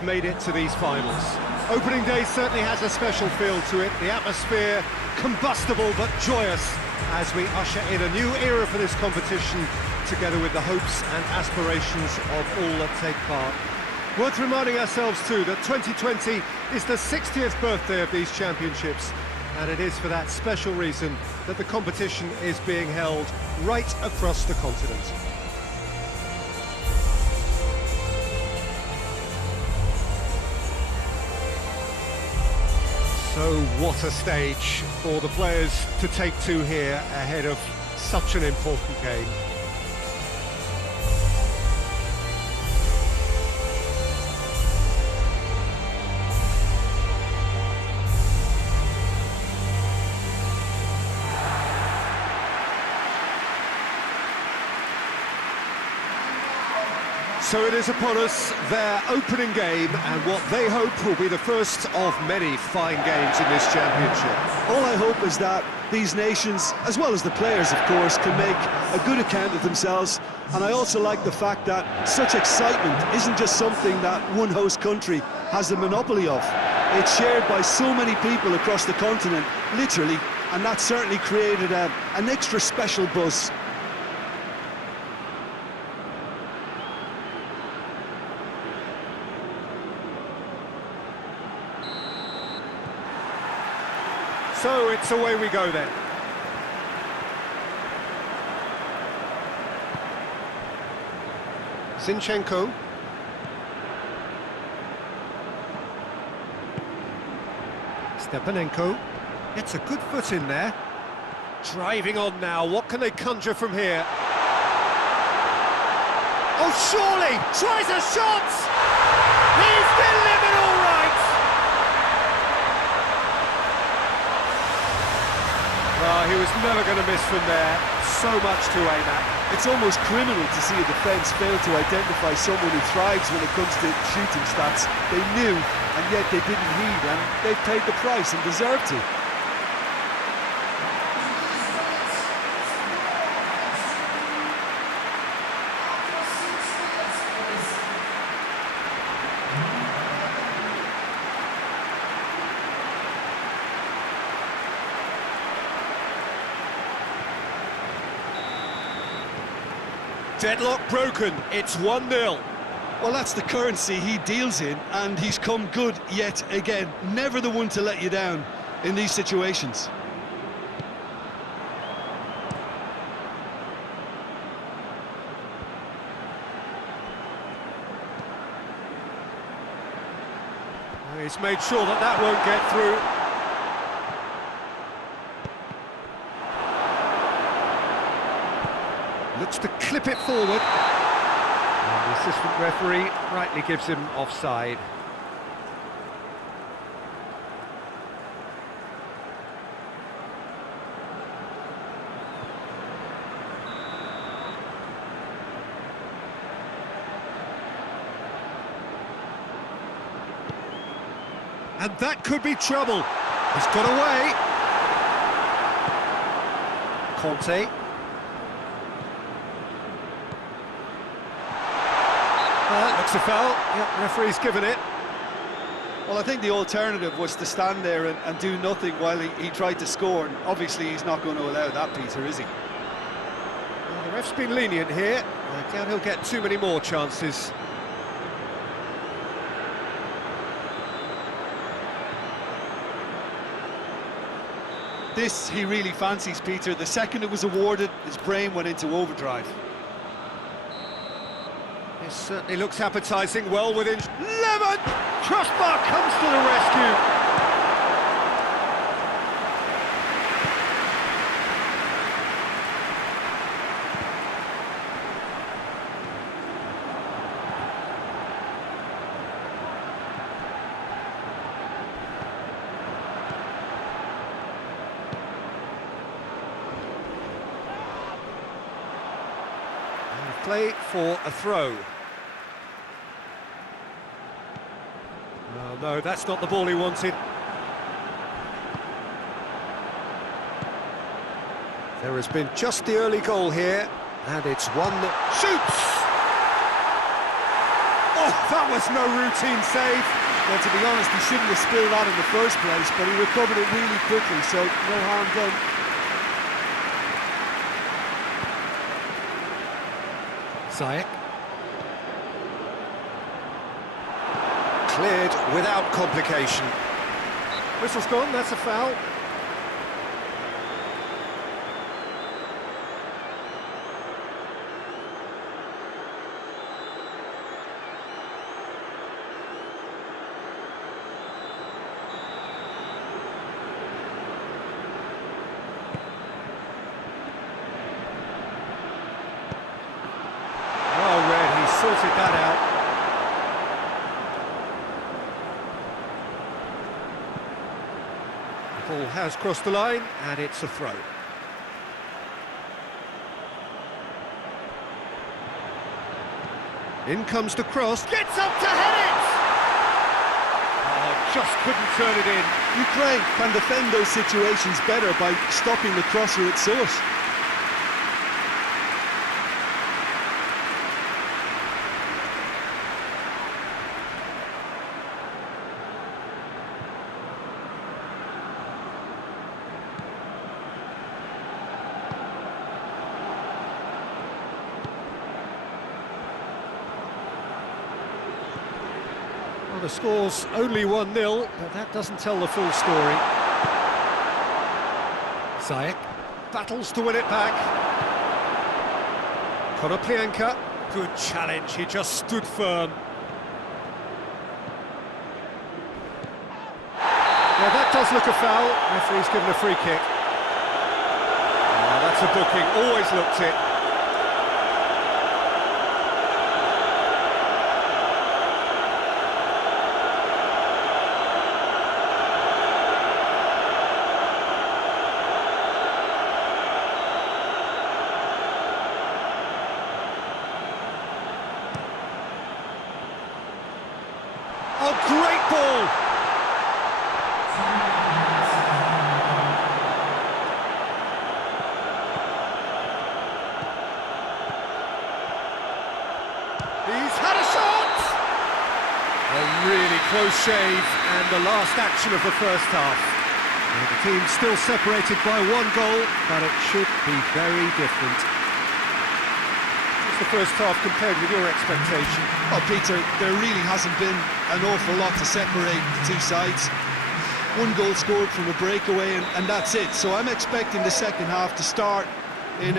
have made it to these finals. Opening day certainly has a special feel to it. The atmosphere combustible but joyous as we usher in a new era for this competition, together with the hopes and aspirations of all that take part. Worth reminding ourselves too that 2020 is the 60th birthday of these championships, and it is for that special reason that the competition is being held right across the continent. So what a stage for the players to take to here ahead of such an important game. So it is upon us, their opening game, and what they hope will be the first of many fine games in this championship. All I hope is that these nations, as well as the players of course, can make a good account of themselves. And I also like the fact that such excitement isn't just something that one host country has a monopoly of. It's shared by so many people across the continent, literally, and that certainly created an extra special buzz. So it's away we go then. Zinchenko. Stepanenko. It's a good foot in there. Driving on now, what can they conjure from here? Oh, surely! Tries a shot! He's delivered all right! Oh, he was never going to miss from there. So much to aim at. It's almost criminal to see a defence fail to identify someone who thrives when it comes to shooting stats. They knew, and yet they didn't heed, and they paid the price and deserved to. Deadlock broken, it's 1-0. Well, that's the currency he deals in, and he's come good yet again. Never the one to let you down in these situations. He's made sure that that won't get through. Looks to clip it forward. And the assistant referee rightly gives him offside. And that could be trouble. He's got away. Conte. Looks a foul. Yep, referee's given it. Well, I think the alternative was to stand there and do nothing while he tried to score. And obviously, he's not going to allow that, Peter, is he? Well, the ref's been lenient here. I doubt he'll get too many more chances. This he really fancies, Peter. The second it was awarded, his brain went into overdrive. This certainly looks appetising, well within... Lemon! Crossbar comes to the rescue! And play for a throw. Oh, no, that's not the ball he wanted. There has been just the early goal here, and it's one that shoots! Oh, That was no routine save. Well, to be honest, he shouldn't have spilled that in the first place, but he recovered it really quickly, so no harm done. Ziyech. Cleared without complication. Whistle's gone, that's a foul. Sorted that out. The ball has crossed the line, and it's a throw. In comes the cross, gets up to head it! Oh, just couldn't turn it in. Ukraine can defend those situations better by stopping the crosser at source. Well, the score's only 1-0, but that doesn't tell the full story. Ziyech battles to win it back. Konoplyanka, good challenge, he just stood firm. Yeah, that does look a foul. Referee's given a free kick. Oh, that's a booking, always looked it. Oh, great ball! He's had a shot! A really close shave, and the last action of the first half. Well, the team's still separated by 1 goal, but it should be very different. The first half compared with your expectation? Oh, Peter, there really hasn't been an awful lot to separate the two sides. 1 goal scored from a breakaway, and that's it. So I'm expecting the second half to start in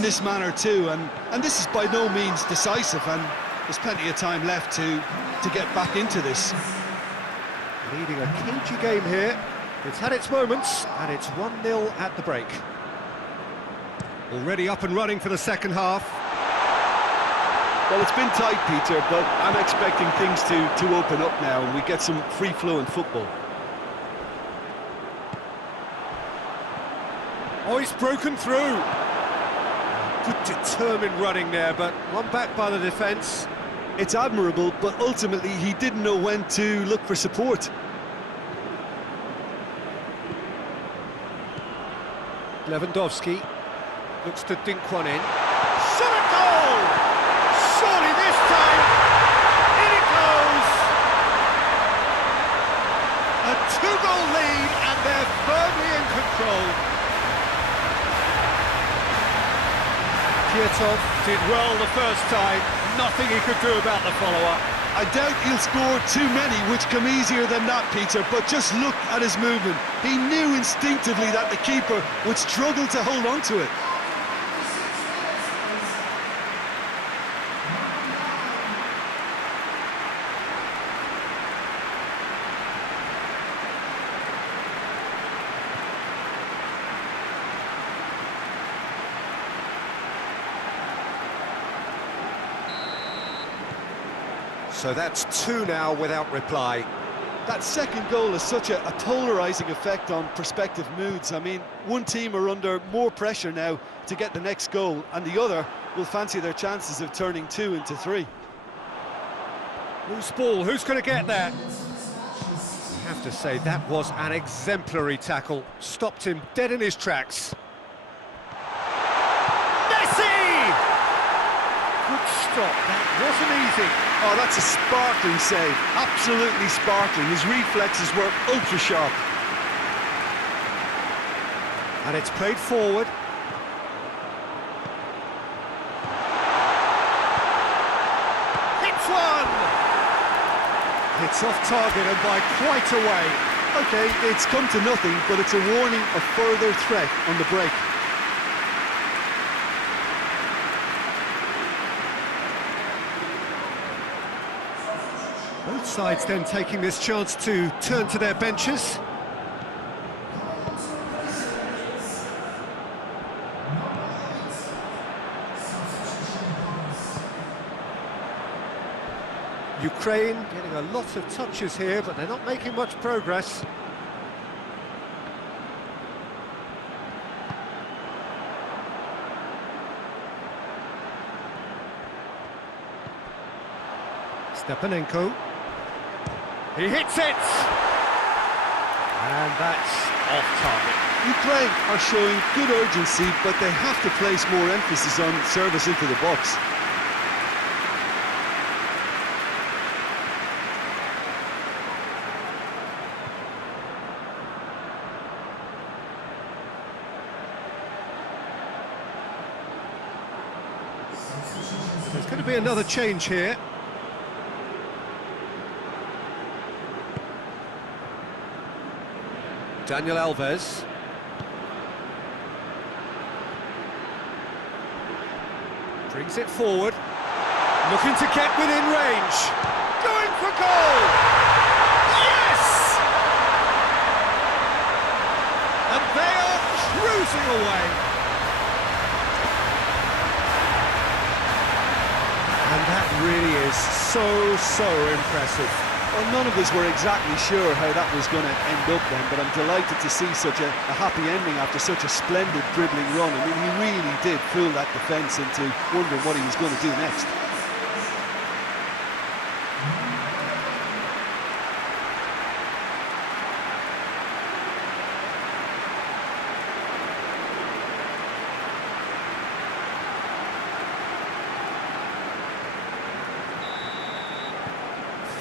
this manner too. And this is by no means decisive, and there's plenty of time left to get back into this. Leading a cagey game here. It's had its moments, and it's 1-0 at the break. Already up and running for the second half. Well, it's been tight, Peter, but I'm expecting things to open up now and we get some free-flowing football. Oh, he's broken through. Good determined running there, but one back by the defence. It's admirable, but ultimately he didn't know when to look for support. Lewandowski looks to dink one in. Shot a goal! Surely this time, in it goes! A 2-goal lead, and they're firmly in control. Pietov did well the first time, nothing he could do about the follow-up. I doubt he'll score too many, which come easier than that, Peter, but just look at his movement. He knew instinctively that the keeper would struggle to hold on to it. So that's 2 now without reply. That second goal has such a polarising effect on prospective moods. I mean, one team are under more pressure now to get the next goal, and the other will fancy their chances of turning 2 into 3. Loose ball, who's going to get there? I have to say, that was an exemplary tackle. Stopped him dead in his tracks. Messi! Good stop. That wasn't easy. Oh, that's a sparkling save. Absolutely sparkling. His reflexes were ultra-sharp. And it's played forward. Hits one! It's off target and by quite a way. Okay, it's come to nothing, but it's a warning of further threat on the break. Both sides then taking this chance to turn to their benches. Ukraine getting a lot of touches here, but they're not making much progress. Stepanenko. He hits it! And that's off target. Ukraine are showing good urgency, but they have to place more emphasis on service into the box. There's going to be another change here. Daniel Alves. Brings it forward. Looking to get within range. Going for goal! Yes! And they are cruising away. And that really is so impressive. Well, none of us were exactly sure how that was going to end up then, but I'm delighted to see such a happy ending after such a splendid dribbling run. I mean, he really did fool that defence into wondering what he was going to do next.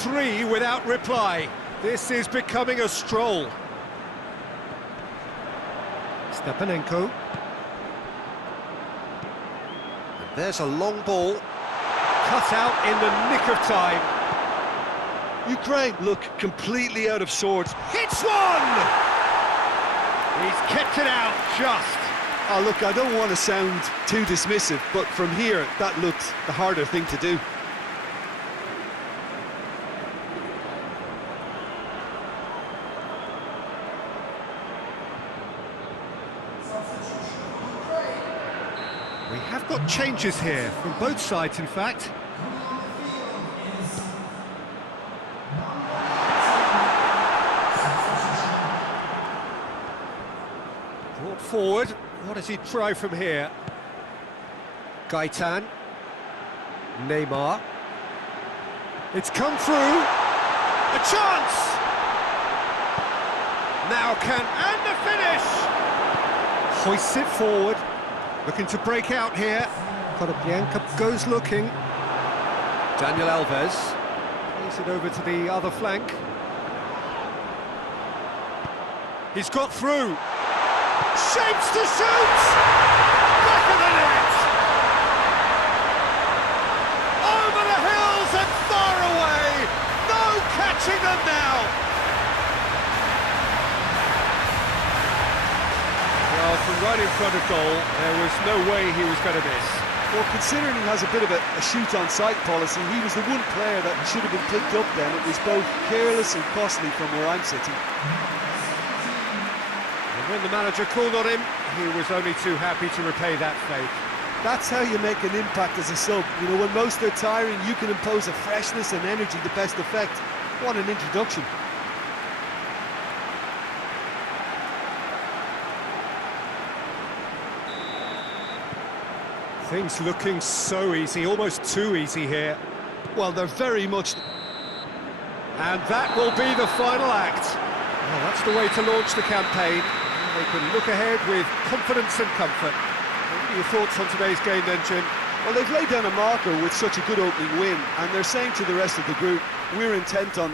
Three without reply. This is becoming a stroll. Stepanenko. And there's a long ball. Cut out in the nick of time. Ukraine look completely out of sorts. Hits one! He's kept it out just. Oh, look, I don't want to sound too dismissive, but from here, that looked the harder thing to do. We have got changes here, from both sides in fact. Brought forward, what does he try from here? Gaitan. Neymar. It's come through. A chance! Now and the finish! Hoists it forward. Looking to break out here. Korobianka goes looking. Daniel Alves. Plays it over to the other flank. He's got through. Shapes to shoot! Back of the net! Over the hills and far away! No catching them now! Well, from right in front of goal, there was no way he was going to miss. Well, considering he has a bit of a shoot-on-sight policy, he was the one player that should have been picked up then. It was both careless and costly from where I'm sitting. And when the manager called on him, he was only too happy to repay that fate. That's how you make an impact as a sub. You know, when most are tiring, you can impose a freshness and energy to best effect. What an introduction. Things looking so easy, almost too easy here. Well, they're very much... And that will be the final act. Well, that's the way to launch the campaign. They can look ahead with confidence and comfort. What are your thoughts on today's game then, Jim? Well, they've laid down a marker with such a good opening win, and they're saying to the rest of the group, we're intent on